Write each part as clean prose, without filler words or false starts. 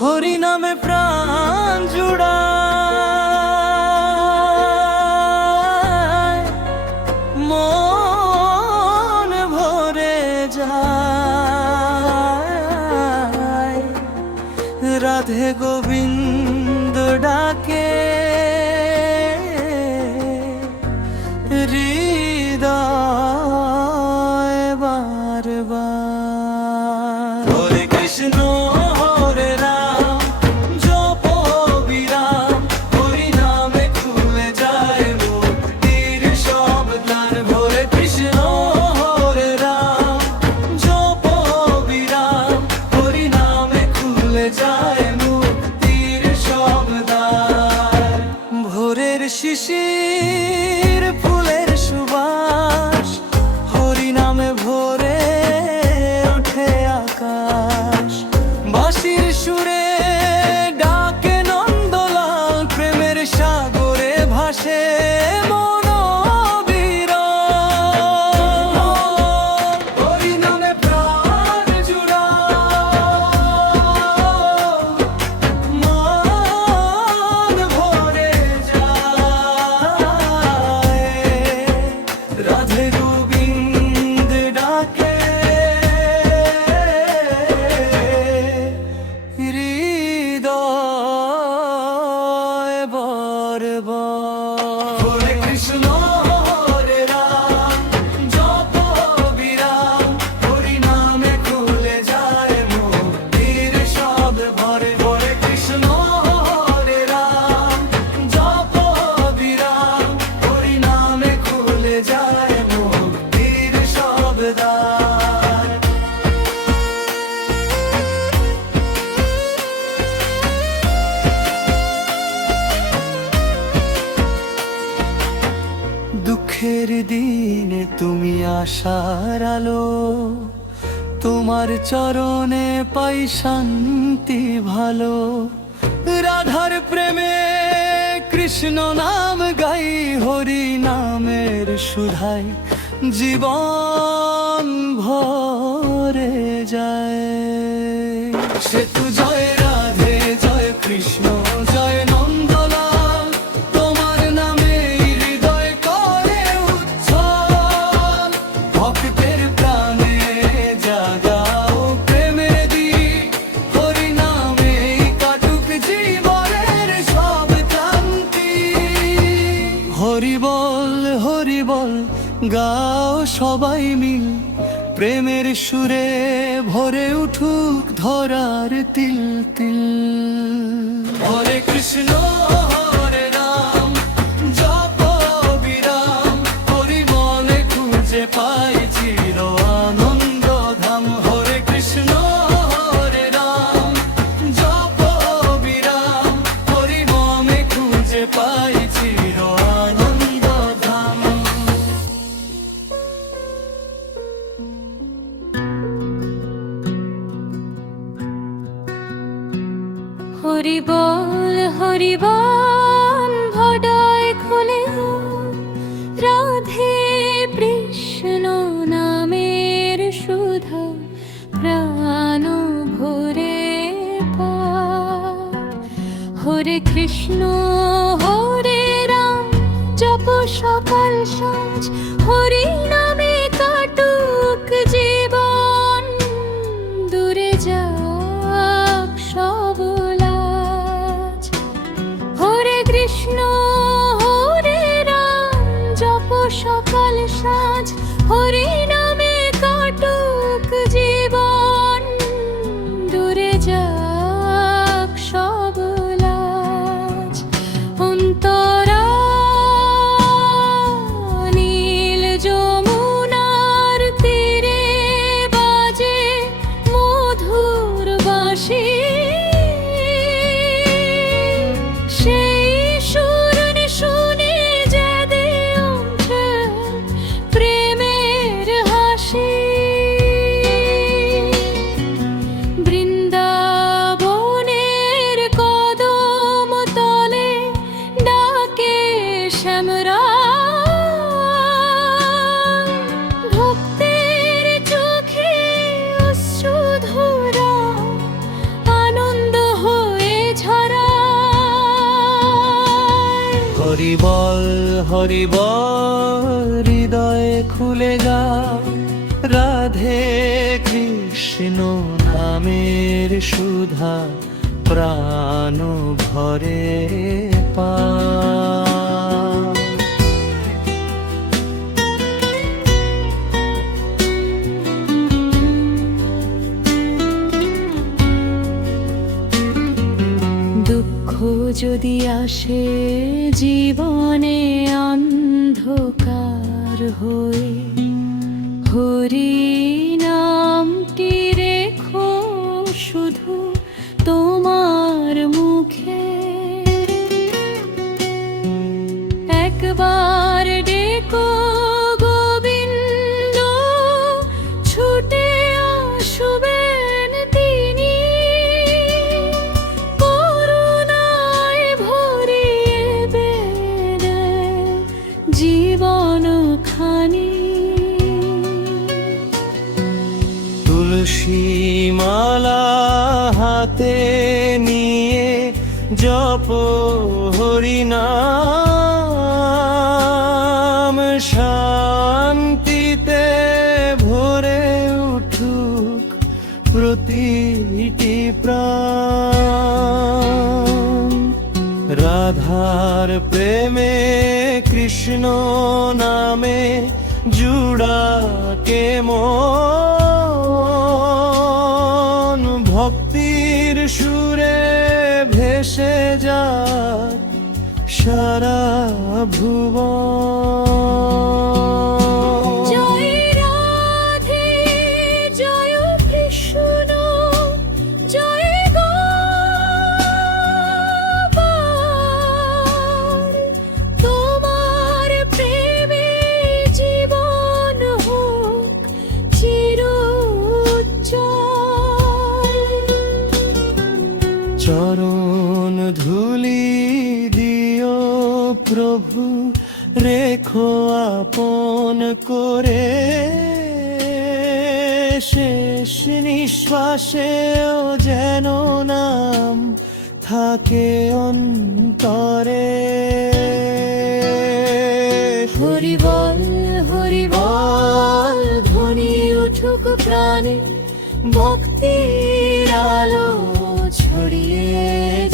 হরি নামে প্রাণ জুড়ায়, মন ভরে যায়। রাধে গোবিন্দ ডাকে হৃদয় বারবার। হরে কৃষ্ণ হরে রাম জপো বিরাম, হরি নামে খুলে যায় মুক্তির সব দ্বার। হরে কৃষ্ণ হরে রাম জপো বিরাম, হরি নামে খুলে যায় মুক্তির সব দ্বার। ভোরের শিশির ফুলের সুবাস, হরি নামে ভোরে ওঠে আকাশ। বাঁশির সুরে ডাকে নন্দলাল, প্রেমের সাগরে ভাসে মন অবিরল। হরি নামে প্রাণ জুড়াও, মন ভরে যায়। রাধে গোবিন্দ ডাকে হৃদয় বরবার। হরে কৃষ্ণ হরে রাম জপো বিরাম, হরি নামে খুলে যায় মুক্তির সব ভরে। হরে কৃষ্ণ হরে রাম জপো বিরাম, হরি নামে খুলে যায় মুক্তির সব দ্বার। দুঃখের দিনে তুমি আশার আলো, তোমার চরণে পাই শান্তি ভালো। রাধার প্রেমে কৃষ্ণ নাম গাই, হরি নামের সুধাই জীবন ভরে যায়। সে তু জয় রাধে জয় কৃষ্ণ জয় নন্দলাল, তোমার নামে হৃদয় করে উচ্ছ্বাস। ভক্তের প্রাণে জাগাও প্রেমের দীপ, হরি নামে কাটুক জীবনের সব ক্লান্তি। হরি বল গাও সবাই মিল, প্রেমের সুরে ভরে উঠুক ধরার তিল তিল। হরে কৃষ্ণ হরে রাম জপো বিরাম, হরি মনে খুঁজে পাই চির আনন্দ ধাম। হরে কৃষ্ণ হরে রাম জপো বিরাম, হরি মনে খুঁজে পাই চির আনন্দ ধাম। হরি বল ভডয় খুলে, রাধে কৃষ্ণ নামের সুধা প্রাণ ভরে পায়। হরে কৃষ্ণ হরে রাম জপ সকাল সাঁঝ, হরি নামে কাটুক জীবন দূরে যাক সব লাজ। হরে কৃষ্ণ হরে রাম জপ সকাল সাঁঝ, হরি নামে কাটুক জীবন দূরে যাক সব লাজ। অন্তরা নীল যমুনা বল হরি বল হৃদয়ে খুলে গা রাধে কৃষ্ণ নামের সুধা প্রাণ ভরে পা দুঃখ যদি আসে জীবনে অন্ধকার হয়ে হরি নামটি রেখো শুধু তোমার মুখে একবার ডেকো গোবিন্দ ছুটে আসবেন তিনি করুণায় ভরিয়ে দেবে জীবন খানি তুলসী মালা হাতে নিয়ে জপ হরি নাম শান্তিতে ভরে উঠুক প্রতিটি প্রাণ রাধার প্রেমে কৃষ্ণ নামে জুড়াকে মন ভক্তির সুরে ভেসে যায় সারা ভুবন। জয় রাধে জয় কৃষ্ণ জয় গোপাল তোমার প্রেমে জীবন হোক চিরোজ্জ্বল চরণ ধুলি দিও প্রভু রেখো আপন করে শেষ নিঃশ্বাসেও যেন নাম থাকে অন্তরে হরি বল ধ্বনি উঠুক প্রাণে ভক্তির আলো ছড়িয়ে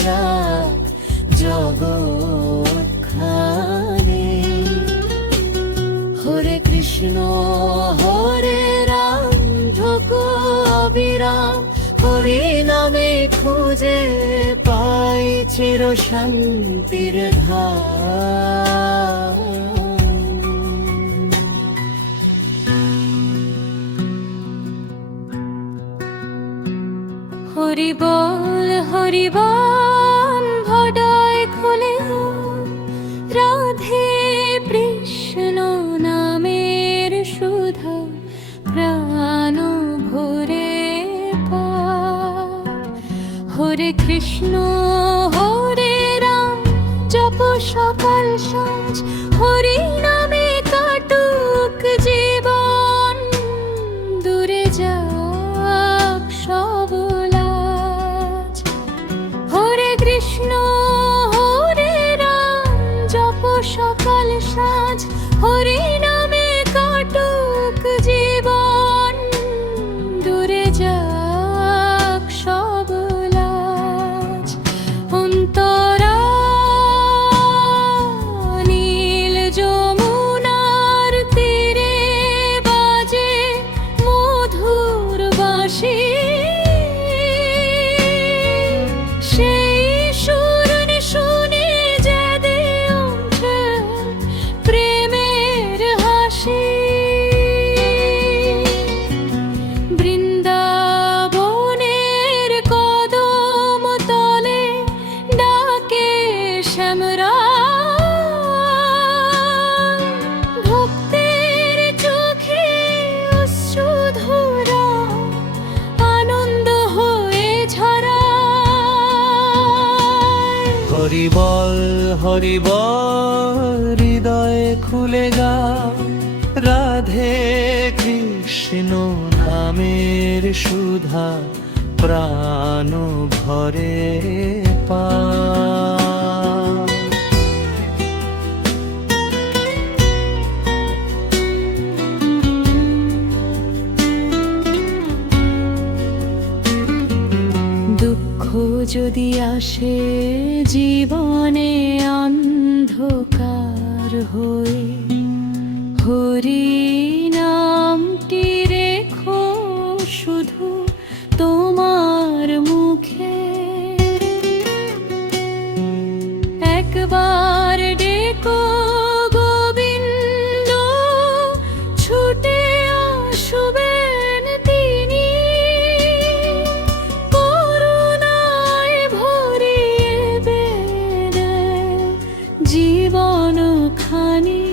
যাক জগৎখানে হরে কৃষ্ণ হরে রাম ঢোকো অবিরাম হরি নামে খুঁজে পাই চির শান্তির ধাম। হরি বল ভডায় খুলে রাধে কৃষ্ণ নামের সুধা প্রাণ ভরে পা হরে কৃষ্ণ হরে রাম জপ সকাল সাঁঝ হরি নামে কাটুক জীবন দূরে যাক সব লাজ হরে কৃষ্ণ হরে রাম জপ সকাল সাঁঝ হরি নামে কাটুক জীবন দূরে যাক সব লাজ অন্তরা নীল যমুনার তীরে বাজে মধুর বাঁশি সেই সুর শুনে যেদে ওঠে প্রেমের হাসি বৃন্দাবনের কদম তলে ডাকে শ্যামরা ভক্তের চোখে অশ্রুধরা আনন্দ হয়ে ঝরায় হরি বল হৃদয়ে খুলে গা রাধে কৃষ্ণ নামের সুধা প্রাণ ভরে পা ভাসে জীবনে অন্ধকার হয়ে, হরি নামটি রেখো শুধু তোমার মুখে। একবার ডেকো গোবিন্দ, ছুটে আসবেন তিনি, করুণায় ভরিয়ে দেন জীবন খানি।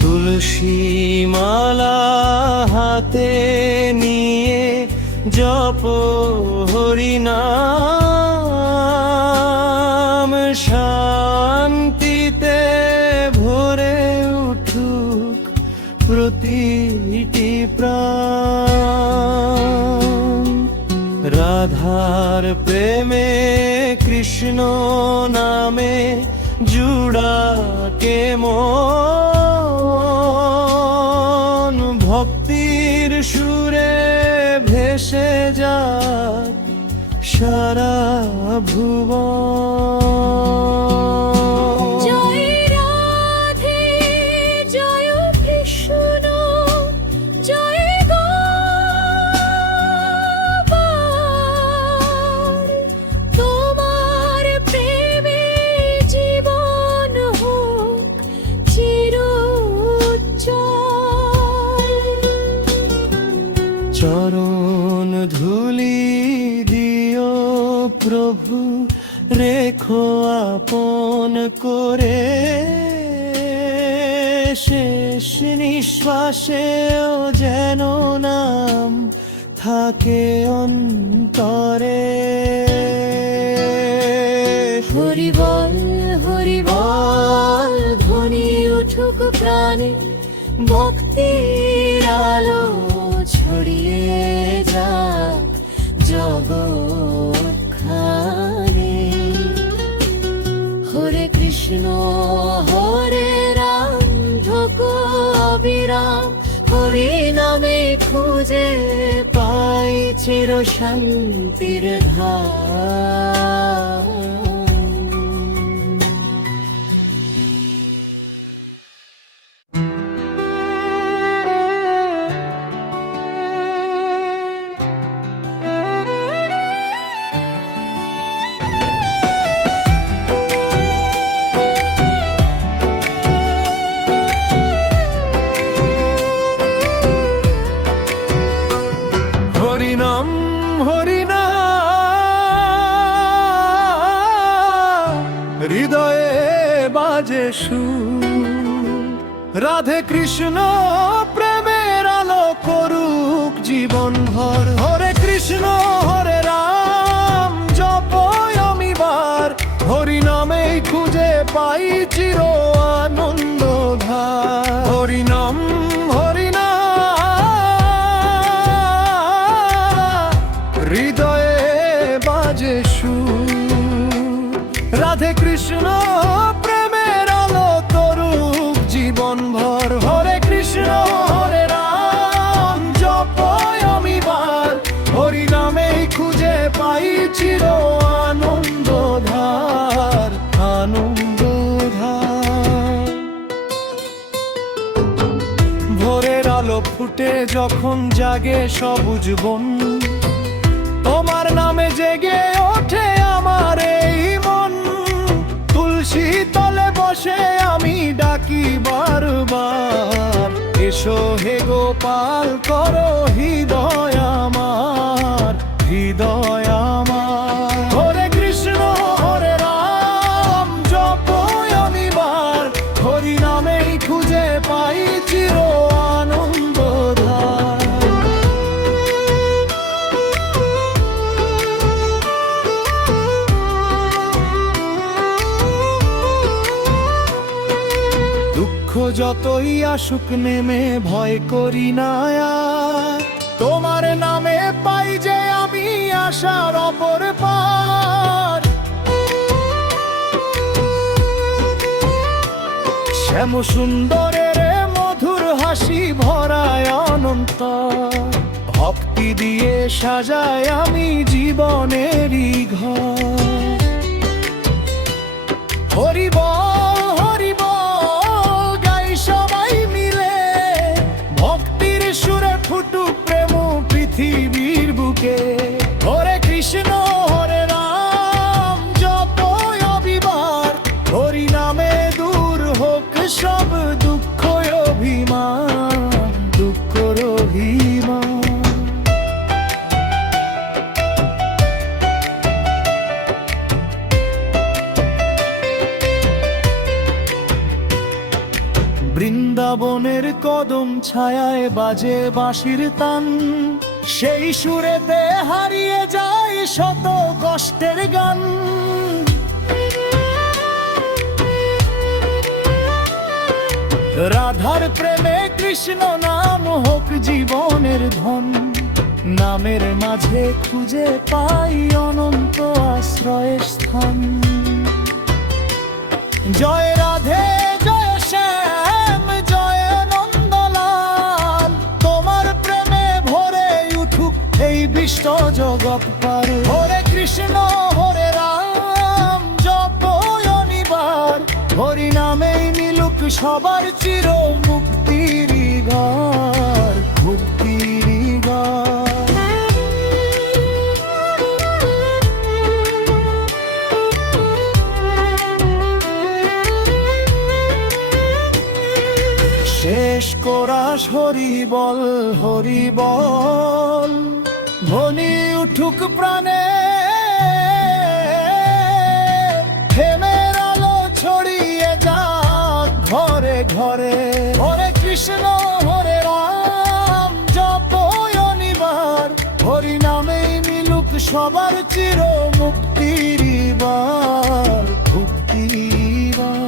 তুলসী মালা হাতে নিয়ে জপ হরি নাম, শান্তিতে ভরে উঠুক প্রতিটি প্রাণ। রাধার প্রেমে কৃষ্ণ নামে জুড়াকে মন, ভক্তির সুরে ভেসে যাক সারা ভুবন। জয় রাধে জয় কৃষ্ণ, জয় গোপাল, তোমার প্রেমে জীবন হোক চিরোজ্জ্বল। চরণ ধুলি দিও প্রভু, রেখো আপন করে, শেষ নিঃশ্বাসেও যেন নাম থাকে অন্তরে। হরি বল হরি বল, ধ্বনি উঠুক প্রাণে, ভক্তির আলো ছড়িয়ে যাক জগৎখানে। হরে কৃষ্ণ হরে রাম, ঢোকো অবিরাম, হরি নামে খুঁজে পাই চির শান্তির ধাম। হরিনাম হরিনাম, হৃদয়ে বাজে সুর, রাধে কৃষ্ণ প্রেমের আলো করুক জীবন ভর। হরে কৃষ্ণ হরে রাম, জপই অমিবার, হরি নামেই খুঁজে পাই চির আনন্দ ধার। হরিনাম হৃদয়ে বাজে সুর, রাধে কৃষ্ণ প্রেমের আলো তরুক জীবন ভর। হরে কৃষ্ণ হরে রাম, জপই অমিবার, হরি নামেই খুঁজে পাই চির আনন্দ ধার, আনন্দ ধার। ভোরের আলো ফুটে যখন জাগে সবুজ বন, তোমার নামে জেগে ওঠে আমার এই মন। তুলসী তলে বসে আমি ডাকি বারবার, এসো হে গোপাল করো হৃদয় আমার, হৃদয় আমার। হরে কৃষ্ণ হরে রাম, জপই অনিবার, হরি নামেই খুঁজে পাই চির আনন্দ ধার। দুঃখ যতই আসুক নেমে ভয় করি না আর, তোমার নামে পাই যে আমি আশার অপর পার। শ্যাম সুন্দরের মধুর হাসি ভরায় অনন্ত, ভক্তি দিয়ে সাজাই আমি জীবনেরই ঘর। হরি বল হরি বল গাই সবাই মিলে, ভক্তির সুরে ফুটুক প্রেম পৃথিবীর বুকে। হরে কৃষ্ণ হরে রাম জপই অবিবার, হরি নামে দূর হোক সব দুঃখ অভিমান, দুঃখর অভিমান। বৃন্দাবনের কদম ছায়ায় বাজে বাঁশির তান, সেই সুরেতে হারিয়ে যায় শত কষ্টের গান। রাধার প্রেমে কৃষ্ণ নাম হোক জীবনের ধন, নামের মাঝে খুঁজে পাই অনন্ত আশ্রয় স্থান। জয় রাধে জয় শ্যাম জয় নন্দলাল, তোমার প্রেমে ভরে উঠুক এই বিশ্ব জগৎ পার। হরে কৃষ্ণ হরে রাম জপই অনিবার, হরি নামেই মিলুক সবার চির মুক্তির ঘর, মুক্তির ঘর। শেষ কোরাস হরি বল হরি বল, ধ্বনি উঠুক প্রাণে, প্রেমের আলো ছড়িয়ে যাক ঘরে ঘরে। হরে কৃষ্ণ হরে রাম জপই অনিবার, হরি নামেই মিলুক সবার চির মুক্তির বার, মুক্তির বার।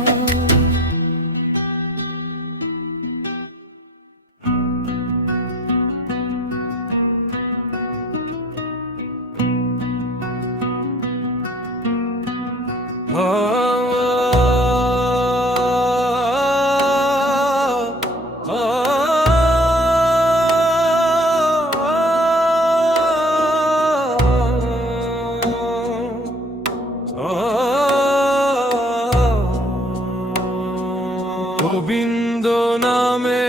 গোবিন্দ নামে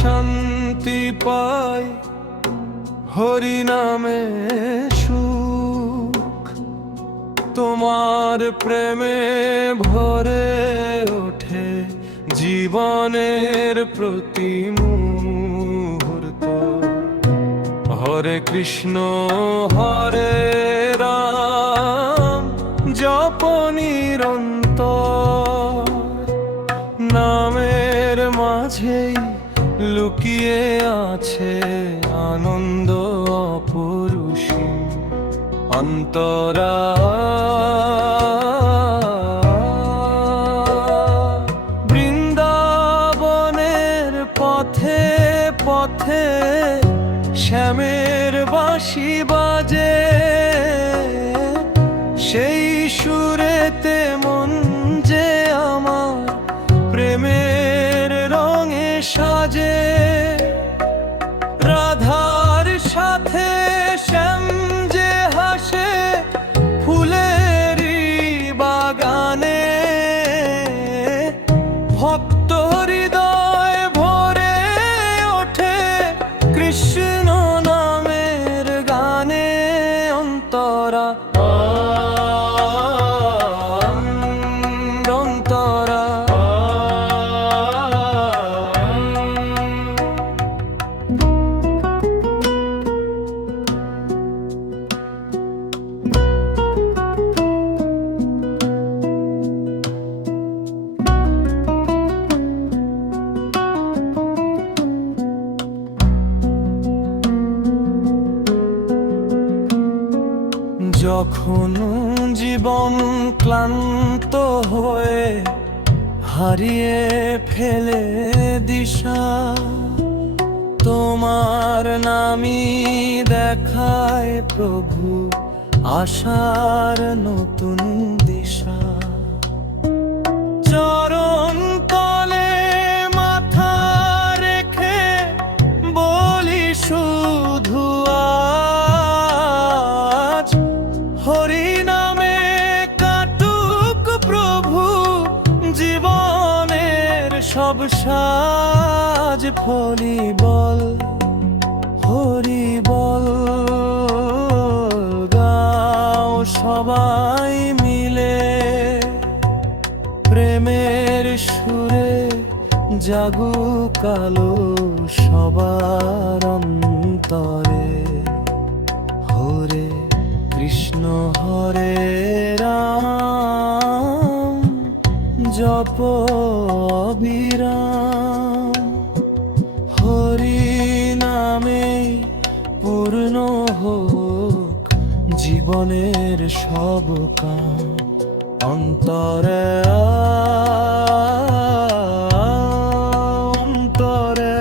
শান্তি পাই, হরি নামে সুখ, তোমার প্রেমে ভরে ওঠে জীবনের প্রতি মুহূর্ত। হরে কৃষ্ণ হরে রাম জপ নিরন্তর, নামের মাঝেই লুকিয়ে আছে আনন্দ অপরূষী অন্তরা। বৃন্দাবনের পথে পথে শ্যামের বাঁশি বাজে, সেই সুরেতে মন যে আমার প্রেমের রঙে সাজে। রাধার সাথে শ্যাম যে হাসে ফুলেরই বাগানে, ভক্ত হৃদয় ভরে ওঠে কৃষ্ণ নামের গানে অন্তরা। অন্তরা যখন জীবন ক্লান্ত হয়ে হারিয়ে ফেলে দিশা, তোমার নামই দেখায় প্রভু আশার নতুন দিশা। চরণ তলে মাথা রেখে বলি শুধু সাজ ফলি বল হরি বল গাও সবাই মিলে প্রেমের সুরে জাগুক আলো সবার অন্তরে হরে কৃষ্ণ হরে রাম জপ অবিরাম হরি নামে পূর্ণ হোক জীবনের সব কাম অন্তরে অন্তরে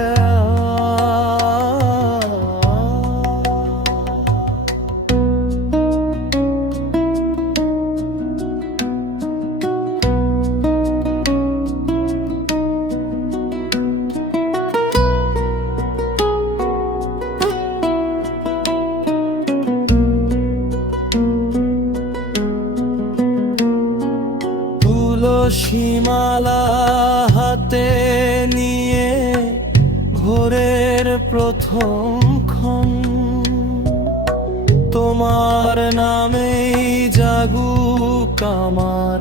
তুলসীমালা হাতে নিয়ে ভোরের প্রথম ক্ষণ তোমার নামেই জাগুক আমার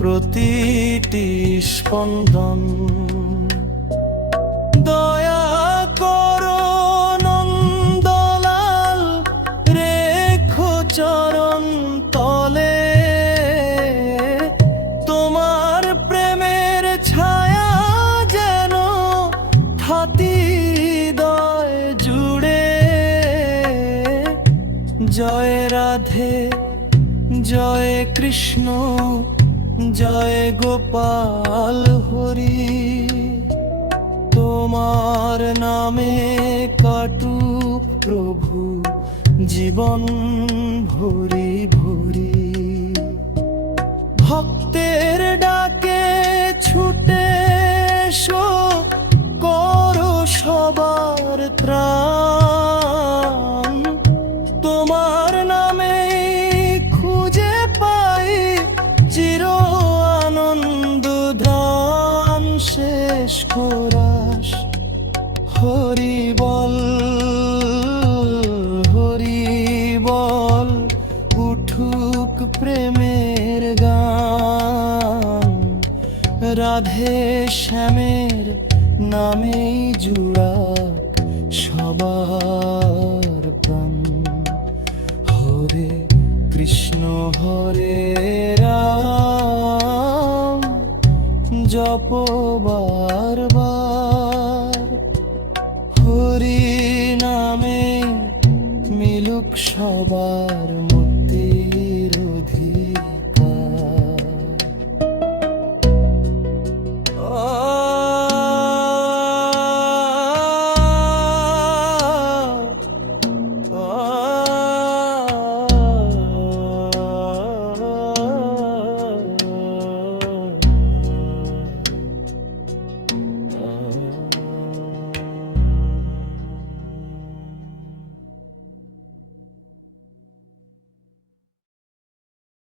প্রতিটি স্পন্দন দয়া করো নন্দলাল রেখো চরণ তলে তোমার প্রেমের ছায়া যেন থাতি হৃদয় জুড়ে জয় রাধে জয় কৃষ্ণ জয় গোপাল হরি তোমার নামে কাটুক প্রভু জীবন ভরি ভরি ভক্তের ডাকে ছুটে এসো করো সবার ত্রাণ তোমার নামে খুঁজে পাই চির আনন্দ ধাম শেষ খোরাস হরি বল উঠুক প্রেমের গান রাধে শ্যামের নামেই জুড়াক সবার প্রাণ হরে কৃষ্ণ হরে রাম জপ বারবার হরি নামে মিলুক সবার